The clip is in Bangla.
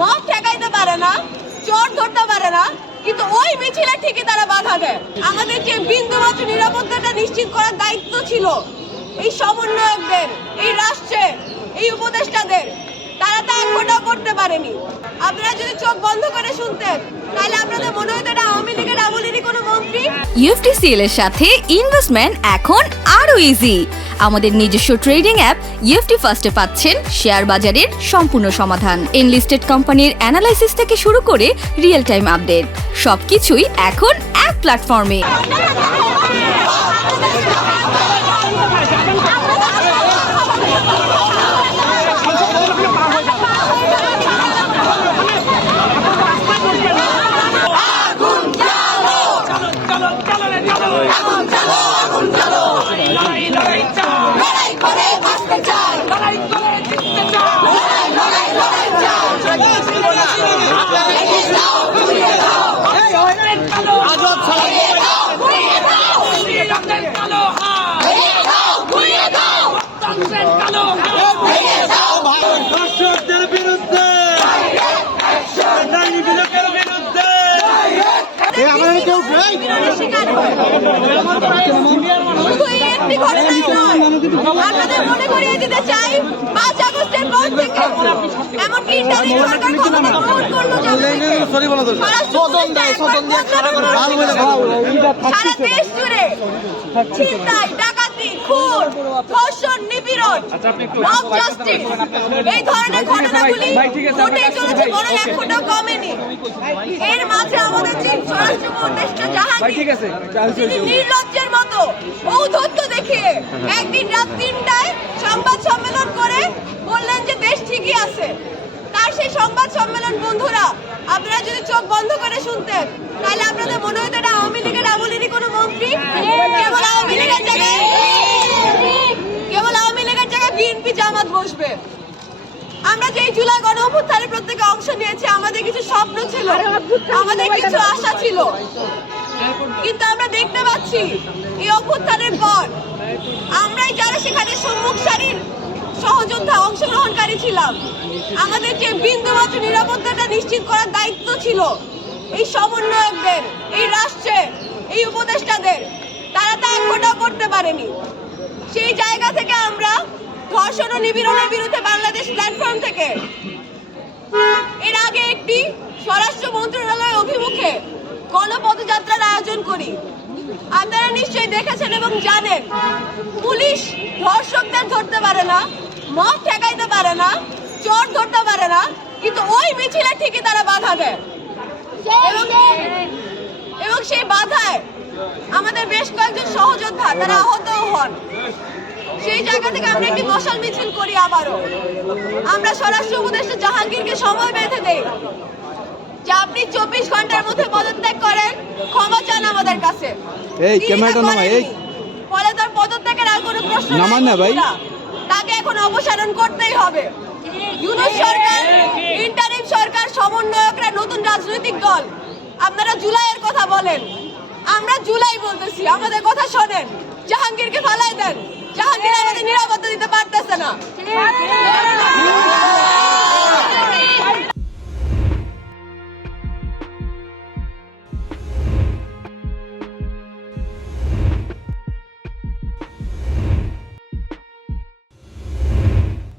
মব ঠেকাইতে পারে না, চোর ধরতে পারে না, কিন্তু ওই মিছিলে ঠিকই তারা বাধা দেয়। আমাদের যে বিন্দু মাত্র নিরাপত্তাটা নিশ্চিত করার দায়িত্ব ছিল, এই সমন্বয়কদের, এই রাষ্ট্রের, এই উপদেষ্টাদের, তারা তা এক করতে পারেনি। আপনারা যদি চোখ বন্ধ করে শুনতেন, তাহলে আপনাদের মনে হতো এটা আওয়ামী লীগের আমলেরই কোনো মন্ত্রী। ইউএফটিসিএল এর সাথে ইনভেস্টমেন্ট এখন আরও ইজি আমাদের নিজস্ব ট্রেডিং অ্যাপ ইএফটি ফার্স্টে পাচ্ছেন শেয়ার বাজারের সম্পূর্ণ সমাধান। এনলিস্টেড কোম্পানির অ্যানালাইসিস থেকে শুরু করে রিয়েল টাইম আপডেট সবকিছুই এখন এক প্ল্যাটফর্মে আমাদের কেউ মনে করিয়ে দিতে চাই পাঁচ আগস্টের পর থেকে এমনকি ইন্টারিম সরকার ক্ষমতা গ্রহণ করল যখন থেকে সারা দেশ জুড়ে ডাকাতি খুন ধর্ষণ নিপীড়ন মব জাস্টিস এই ধরনের ঘটনাগুলি ঘটেই চলেছে বরং এক ফোঁটাও কমেনি। এর মাঝে আমাদের যে স্বরাষ্ট্র উপদেষ্টা জাহাঙ্গীর। তিনি নির্লজ্জের মতো ঔদ্ধত্য দেখিয়ে একদিন রাত তিনটায় সংবাদ সম্মেলন করে বললেন যে দেশ ঠিকই আছে তার সেই সংবাদ সম্মেলন বন্ধুরা আপনারা যদি চোখ বন্ধ করে শুনতেন তাহলে আপনাদের মনে হতো এটা আওয়ামী লীগের আমলেরই কোনো মন্ত্রী। কেবল আওয়ামী লীগের জায়গায় কেবল আওয়ামী লীগের জায়গায় বিএনপি জামাত বসবে। আমরা যে এই জুলাই গণ অভ্যুত্থানে প্রত্যেকে অংশ নিয়েছি আমাদের কিছু স্বপ্ন ছিল আমাদের কিছু আশা ছিল। কিন্তু আমরা দেখতে পাচ্ছি এই অভ্যুত্থানের পর আমরাই যারা সেখানে সম্মুখ সারির সহযোদ্ধা অংশগ্রহণকারী ছিলাম। আমাদের যে বিন্দু মাত্র নিরাপত্তাটা নিশ্চিত করার দায়িত্ব ছিল। এই সমন্বয়কদের, এই রাষ্ট্রের এই উপদেষ্টাদের, তারা তা এক ফোঁটাও করতে পারেনি। সেই জায়গা থেকে আমরা ধর্ষণ ও নিপীড়নের বিরুদ্ধে বাংলাদেশ প্ল্যাটফর্ম থেকে এর আগে একটি স্বরাষ্ট্র মন্ত্রণালয় অভিমুখে গণপদযাত্রার আয়োজন করি। আপনারা নিশ্চয়ই দেখেছেন এবং জানেন, পুলিশ ধর্ষকদের ধরতে পারে না। মদ ঠেকাইতে পারে না চোর ধরতে পারে না কিন্তু ওই মিছিলে ঠিকই তারা বাধা দেয়। এবং সেই বাধায় আমাদের বেশ কয়েকজন সহযোদ্ধা তারা আহত হন। সেই জায়গা থেকে আমরা একটি মশাল মিছিল করি আবারও। আমরা স্বরাষ্ট্র উপদেষ্টা জাহাঙ্গীরকে সময় বেঁধে দেই। যে আপনি চব্বিশ ঘণ্টার মধ্যে পদত্যাগ করেন ক্ষমা চান আমাদের কাছে। এই, তিনি তা ক্যামেরাটা নামা, এই। ফলে তার পদত্যাগের আর কোনো প্রশ্ন নামান না, ভাই। তাকে এখন অপসারণ করতেই হবে। সরকার, ইন্টারিম সরকার, সমন্বয়করা নতুন রাজনৈতিক দল। আপনারা জুলাইয়ের কথা বলেন। আমরা জুলাই বলতেছি, আমাদের কথা শোনেন। জাহাঙ্গীরকে ফালাই দেন। জাহাঙ্গীর আমাদের নিরাপত্তা দিতে পারতেছে না।